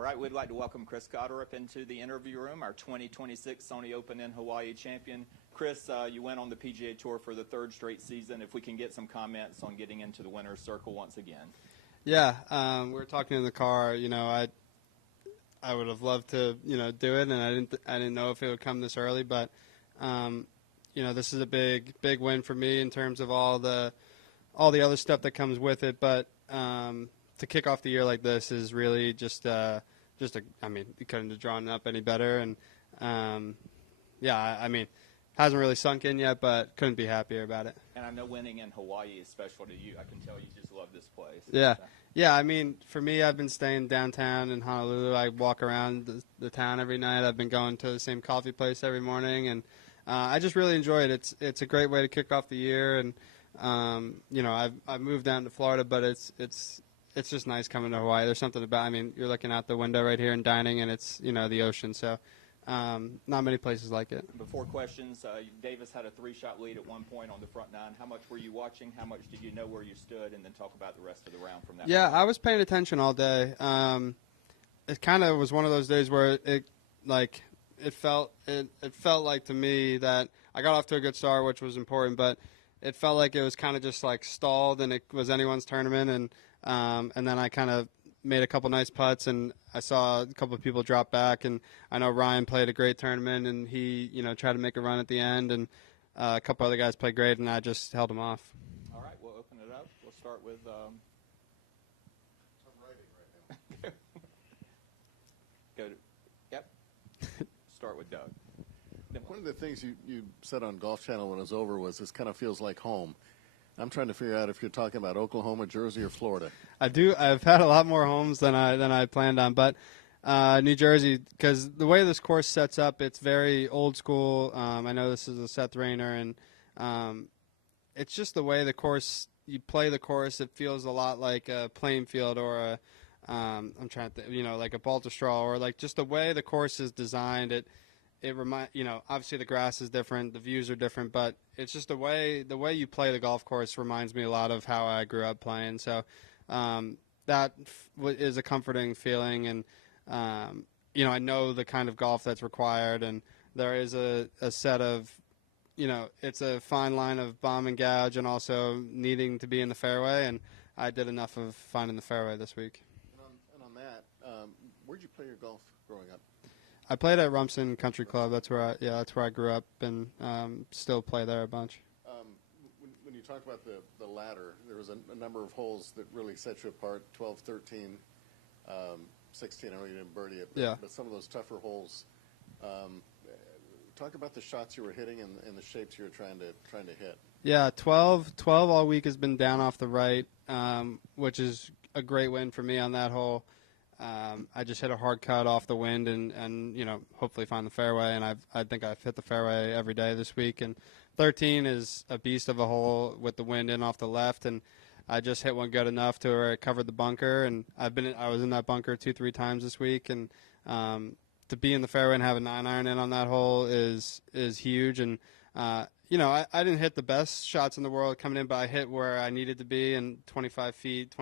All right, we'd like to welcome Chris Gotterup into the interview room, our 2026 Sony Open in Hawaii champion. Chris, you went on the PGA Tour for the third straight season. If we can get some comments on getting into the winner's circle once again. Yeah, we were talking in the car. I would have loved to, do it, and I didn't know if it would come this early, but this is a big win for me in terms of all the other stuff that comes with it. But to kick off the year like this is really you couldn't have drawn it up any better. And hasn't really sunk in yet, but couldn't be happier about it. And I know winning in Hawaii is special to you. I can tell you just love this place. Yeah. Yeah, I mean, for me, I've been staying downtown in Honolulu. I walk around the town every night. I've been going to the same coffee place every morning, and I just really enjoy it. It's a great way to kick off the year, and I've moved down to Florida, but it's just nice coming to Hawaii. There's something about, you're looking out the window right here and dining, and it's, the ocean. So not many places like it. Before questions, Davis had a 3-shot lead at one point on the front nine. How much were you watching? How much did you know where you stood? And then talk about the rest of the round from that Yeah, point. I was paying attention all day. It kind of was one of those days where it felt like to me that I got off to a good start, which was important, but it felt like it was kind of just like stalled, and it was anyone's tournament. And then I kind of made a couple nice putts, and I saw a couple of people drop back, and I know Ryan played a great tournament, and he tried to make a run at the end, and a couple other guys played great, and I just held them off. All right, we'll open it up. We'll start with I'm writing right now. Start with Doug. One of the things you said on Golf Channel when it was over was this kind of feels like home. I'm trying to figure out if you're talking about Oklahoma, Jersey, or Florida. I do. I've had a lot more homes than I planned on, but New Jersey, because the way this course sets up, it's very old school. I know this is a Seth Rayner, and it's just the way the course, you play the course, it feels a lot like a playing field or I'm trying to think, like a Baltusrol, or like just the way the course is designed. It obviously the grass is different, the views are different, but it's just the way you play the golf course reminds me a lot of how I grew up playing. So that is a comforting feeling, and I know the kind of golf that's required, and there is a set of, it's a fine line of bomb and gouge, and also needing to be in the fairway, and I did enough of finding the fairway this week. And on that, where'd you play your golf growing up? I played at Rumson Country Club. That's where I grew up, and still play there a bunch. When you talk about the ladder, there was a number of holes that really set you apart, 12, 13, 16. I know you didn't birdie it, but some of those tougher holes. Talk about the shots you were hitting and the shapes you were trying to hit. Yeah, 12 all week has been down off the right, which is a great win for me on that hole. I just hit a hard cut off the wind and hopefully find the fairway, and I think I've hit the fairway every day this week. And 13 is a beast of a hole with the wind in off the left, and I just hit one good enough to where it covered the bunker, and I was in that bunker 2-3 times this week, and to be in the fairway and have a 9-iron in on that hole is huge. And I didn't hit the best shots in the world coming in, but I hit where I needed to be in 25 feet,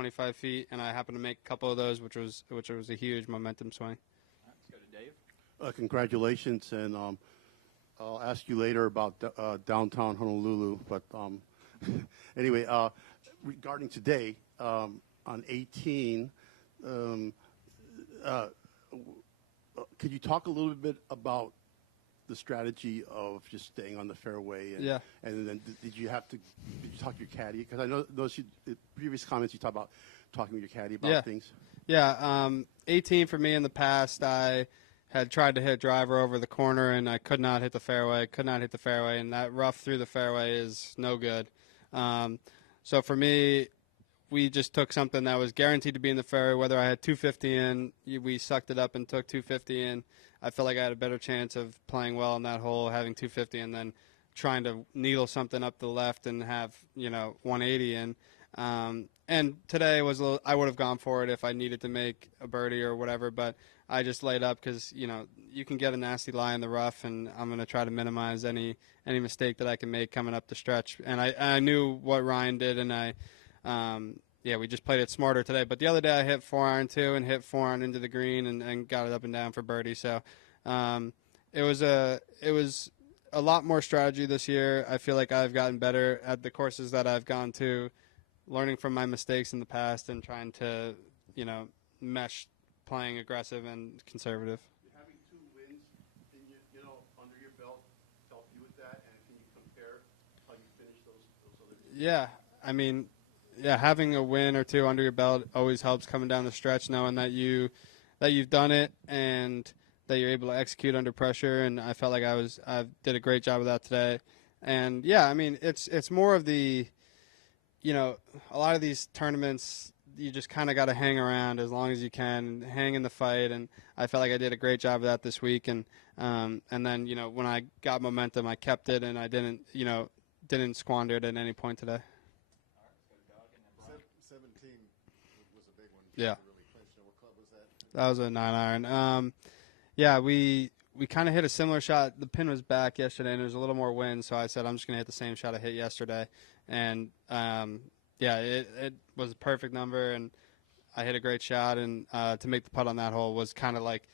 and I happened to make a couple of those, which was a huge momentum swing. All right, let's go to Dave. Congratulations, and I'll ask you later about downtown Honolulu. But anyway, regarding today, on 18, could you talk a little bit about the strategy of just staying on the fairway, and then did you talk to your caddy? Because I know those previous comments you talked about talking with your caddy about things. Yeah, 18 for me in the past, I had tried to hit driver over the corner, and I could not hit the fairway, and that rough through the fairway is no good. So for me, we just took something that was guaranteed to be in the fairway, whether I had 250 in, we sucked it up and took 250 in. I felt like I had a better chance of playing well on that hole, having 250, and then trying to needle something up the left and have 180 in. And today was I would have gone for it if I needed to make a birdie or whatever, but I just laid up because you can get a nasty lie in the rough, and I'm going to try to minimize any mistake that I can make coming up the stretch. And I knew what Ryan did, and I we just played it smarter today. But the other day I hit 4-iron too and hit 4-iron into the green and got it up and down for birdie. So it was a lot more strategy this year. I feel like I've gotten better at the courses that I've gone to, learning from my mistakes in the past and trying to, mesh playing aggressive and conservative. Having 2 wins under your belt helped you with that, and can you compare how you finished those other games? Yeah, I mean, having a win or 2 under your belt always helps coming down the stretch, knowing that you've done it and that you're able to execute under pressure. And I felt like I did a great job of that today. And I mean, it's more of the, a lot of these tournaments, you just kind of got to hang around as long as you can, hang in the fight. And I felt like I did a great job of that this week. And then, when I got momentum, I kept it and I didn't squander it at any point today. 17 was a big one. Yeah. Really clinched it. What club was that? That was a 9-iron. We kind of hit a similar shot. The pin was back yesterday, and there was a little more wind, so I said I'm just going to hit the same shot I hit yesterday. And, it was a perfect number, and I hit a great shot. And to make the putt on that hole was kind of like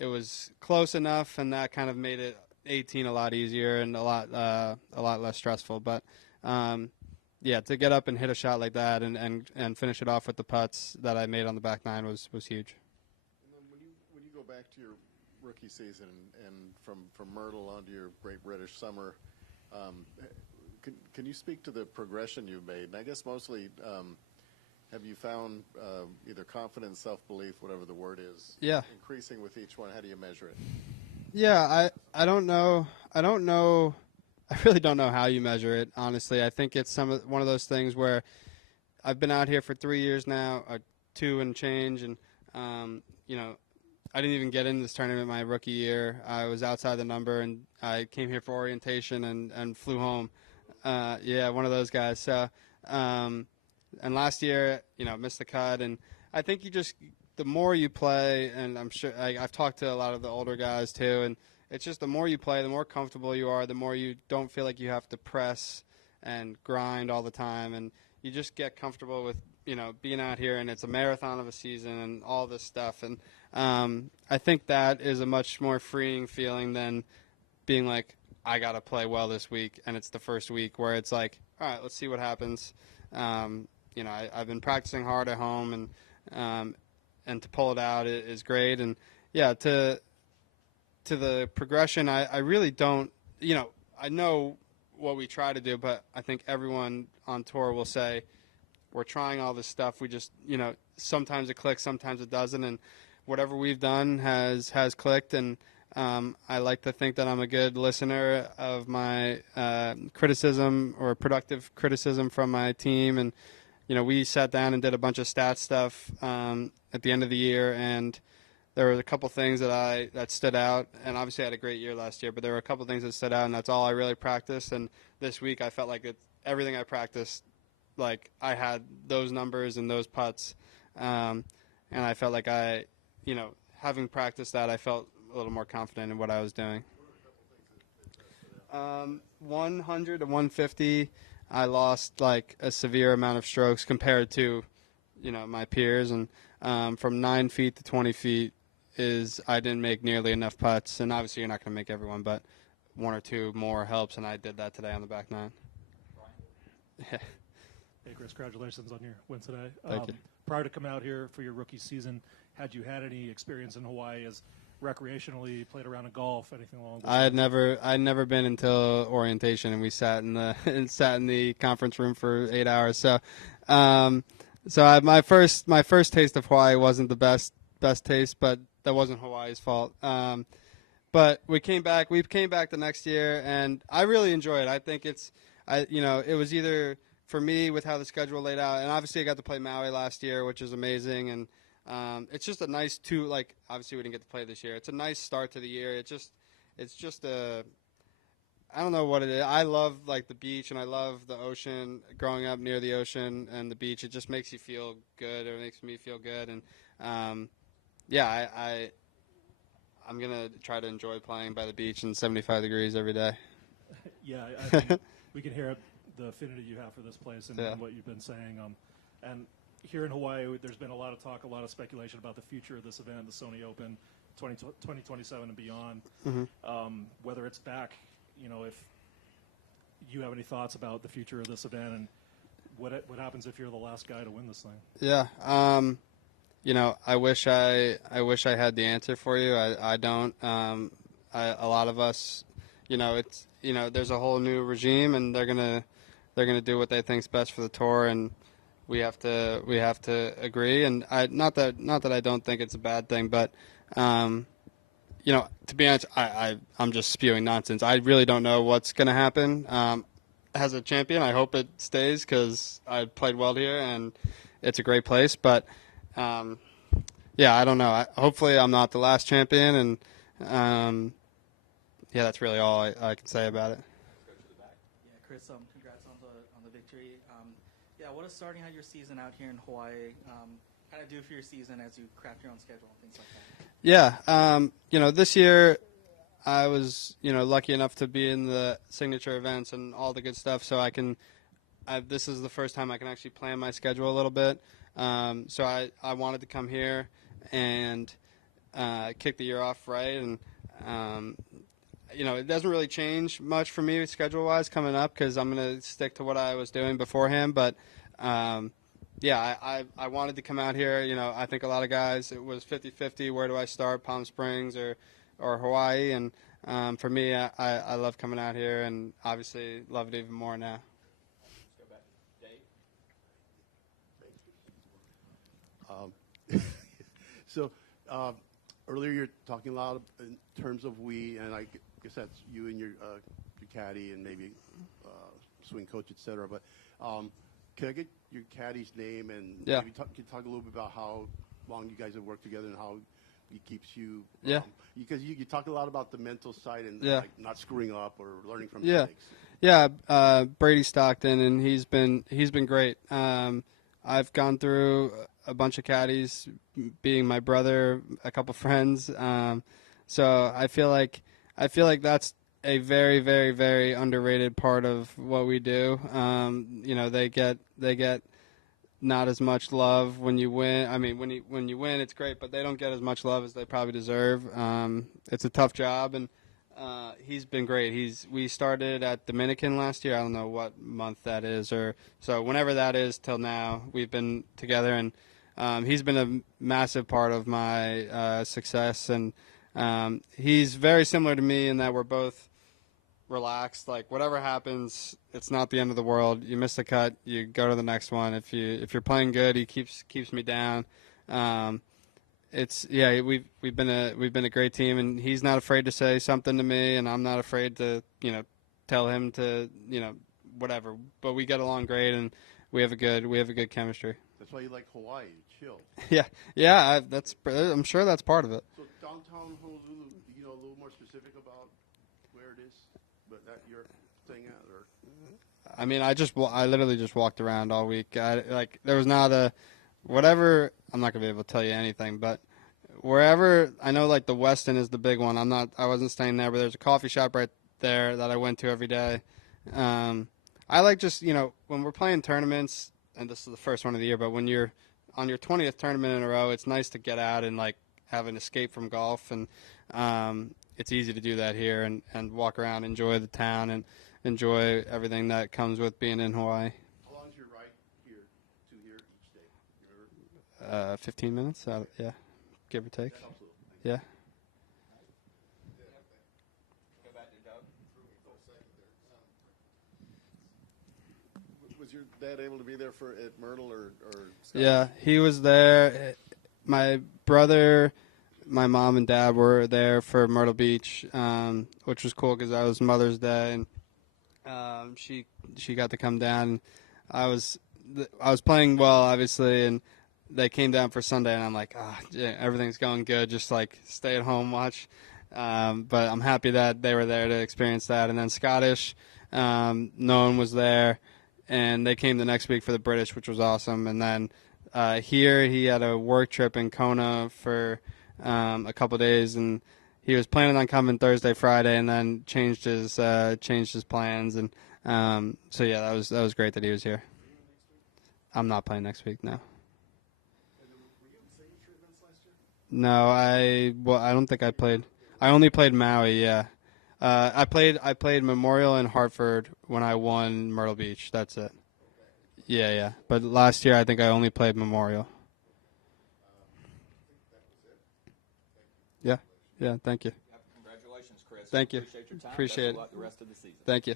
it was close enough, and that kind of made it 18 a lot easier and a lot less stressful. But, to get up and hit a shot like that and finish it off with the putts that I made on the back nine was huge. And then when you go back to your rookie season and from Myrtle onto your great British summer, can you speak to the progression you've made? And I guess mostly, have you found either confidence, self-belief, whatever the word is, increasing with each one? How do you measure it? Yeah, I don't know. I really don't know how you measure it, honestly. I think it's one of those things where I've been out here for 3 years now, 2 and change, and I didn't even get in this tournament my rookie year. I was outside the number, and I came here for orientation and flew home. One of those guys. So, and last year, missed the cut, and I think the more you play, and I'm sure I've talked to a lot of the older guys too, and it's just the more you play, the more comfortable you are, the more you don't feel like you have to press and grind all the time, and you just get comfortable with being out here, and it's a marathon of a season and all this stuff. And I think that is a much more freeing feeling than being like, I got to play well this week, and it's the first week where it's like, all right, let's see what happens. I've been practicing hard at home, and to pull it out is great. And, to the progression, I really don't, I know what we try to do, but I think everyone on tour will say, we're trying all this stuff. We just, sometimes it clicks, sometimes it doesn't. And whatever we've done has clicked. And I like to think that I'm a good listener of my criticism or productive criticism from my team. And, we sat down and did a bunch of stats stuff at the end of the year. And there were a couple things that stood out. And obviously I had a great year last year, but there were a couple things that stood out, and that's all I really practiced. And this week I felt like everything I practiced, like I had those numbers and those putts, and I felt like having practiced that, I felt a little more confident in what I was doing. 100 to 150, I lost like a severe amount of strokes compared to, my peers, and from 9 feet to 20 feet I didn't make nearly enough putts, and obviously you're not going to make everyone, but 1 or 2 more helps, and I did that today on the back nine. Yeah. Hey, Chris, congratulations on your win today. Thank you. Prior to coming out here for your rookie season, had you had any experience in Hawaii as recreationally, played around in golf, anything along those lines? I'd never been until orientation, and we sat in the conference room for 8 hours. So, my first taste of Hawaii wasn't the best taste, but that wasn't Hawaii's fault. But we came back the next year, and I really enjoyed it. I think it was either for me with how the schedule laid out, and obviously I got to play Maui last year, which is amazing, and it's just a nice obviously we didn't get to play this year. It's a nice start to the year. It's just I don't know what it is. I love like the beach, and I love the ocean. Growing up near the ocean and the beach, it just makes you feel good. It makes me feel good, and I'm gonna try to enjoy playing by the beach in 75 degrees every day. Yeah, I think we can hear the affinity you have for this place and what you've been saying. And here in Hawaii, there's been a lot of talk, a lot of speculation about the future of this event, the Sony Open 2027 and beyond. Whether it's back, if you have any thoughts about the future of this event and what happens if you're the last guy to win this thing? Yeah. I wish I had the answer for you. I don't. A lot of us, there's a whole new regime, and they're gonna do what they think's best for the tour, and we have to agree. And not that I don't think it's a bad thing, but to be honest, I'm just spewing nonsense. I really don't know what's gonna happen. As a champion, I hope it stays because I played well here and it's a great place. But yeah, I don't know. Hopefully, I'm not the last champion, and yeah, that's really all I can say about it. Yeah, Chris, congrats on the victory. Yeah, what does starting out your season out here in Hawaii kind of do for your season as you craft your own schedule and things like that? Yeah, this year I was lucky enough to be in the signature events and all the good stuff, so this is the first time I can actually plan my schedule a little bit. So I wanted to come here and kick the year off right, and it doesn't really change much for me schedule-wise coming up because I'm going to stick to what I was doing beforehand. But, yeah, I wanted to come out here. I think a lot of guys, it was 50-50. Where do I start, Palm Springs or Hawaii? And for me, I love coming out here and obviously love it even more now. Let's go back to Dave. So earlier you're talking a lot in terms of we, and I guess that's you and your caddy and maybe swing coach, etc. But can I get your caddy's name and maybe can you talk a little bit about how long you guys have worked together and how he keeps you? Because you talk a lot about the mental side and like not screwing up or learning from mistakes. Yeah, Brady Stockton, and he's been great. I've gone through a bunch of caddies, being my brother, a couple friends. So I feel like that's a very, very, very underrated part of what we do. They get not as much love when you win. I mean, when you win, it's great, but they don't get as much love as they probably deserve. It's a tough job, and he's been great. We started at Dominican last year. I don't know what month that is, so whenever that is till now, we've been together, and he's been a massive part of my success. And he's very similar to me in that we're both relaxed. Like whatever happens, it's not the end of the world. You miss the cut, you go to the next one. If you're playing good, he keeps me down. We've been a great team, and he's not afraid to say something to me, and I'm not afraid to tell him to whatever. But we get along great, and we have a good chemistry. That's why you like Hawaii, chill. Yeah. I'm sure that's part of it. So downtown Honolulu, a little more specific about where it is, but that you're staying at, or? I mean, I literally just walked around all week. There was not a whatever. I'm not gonna be able to tell you anything, but wherever I know, like the Westin is the big one. I wasn't staying there, but there's a coffee shop right there that I went to every day. I like just when we're playing tournaments, and this is the first one of the year, but when you're on your 20th tournament in a row, it's nice to get out and like have an escape from golf, and it's easy to do that here and walk around, enjoy the town, and enjoy everything that comes with being in Hawaii. How long is your ride here to here each day? You remember? 15 minutes, yeah, give or take. Yeah. Go back to Doug. Was your dad able to be there at Myrtle or Scott? Yeah, he was there. My brother, my mom, and dad were there for Myrtle Beach, which was cool because that was Mother's Day, and she got to come down. I was playing well, obviously, and they came down for Sunday, and I'm like, everything's going good. Just like stay at home, watch. But I'm happy that they were there to experience that. And then Scottish, no one was there, and they came the next week for the British, which was awesome. And then here he had a work trip in Kona for a couple days, and he was planning on coming Thursday, Friday, and then changed his plans. And so yeah, that was great that he was here. I'm not playing next week. No. And then, were you in signature events last year? No, I don't think I played. I only played Maui. Yeah. I played Memorial in Hartford when I won Myrtle Beach. That's it. Yeah. But last year I think I only played Memorial. Yeah. Thank you. Congratulations, Chris. Thank you. Appreciate your time. Appreciate Best of it. luck the rest of the season. Thank you.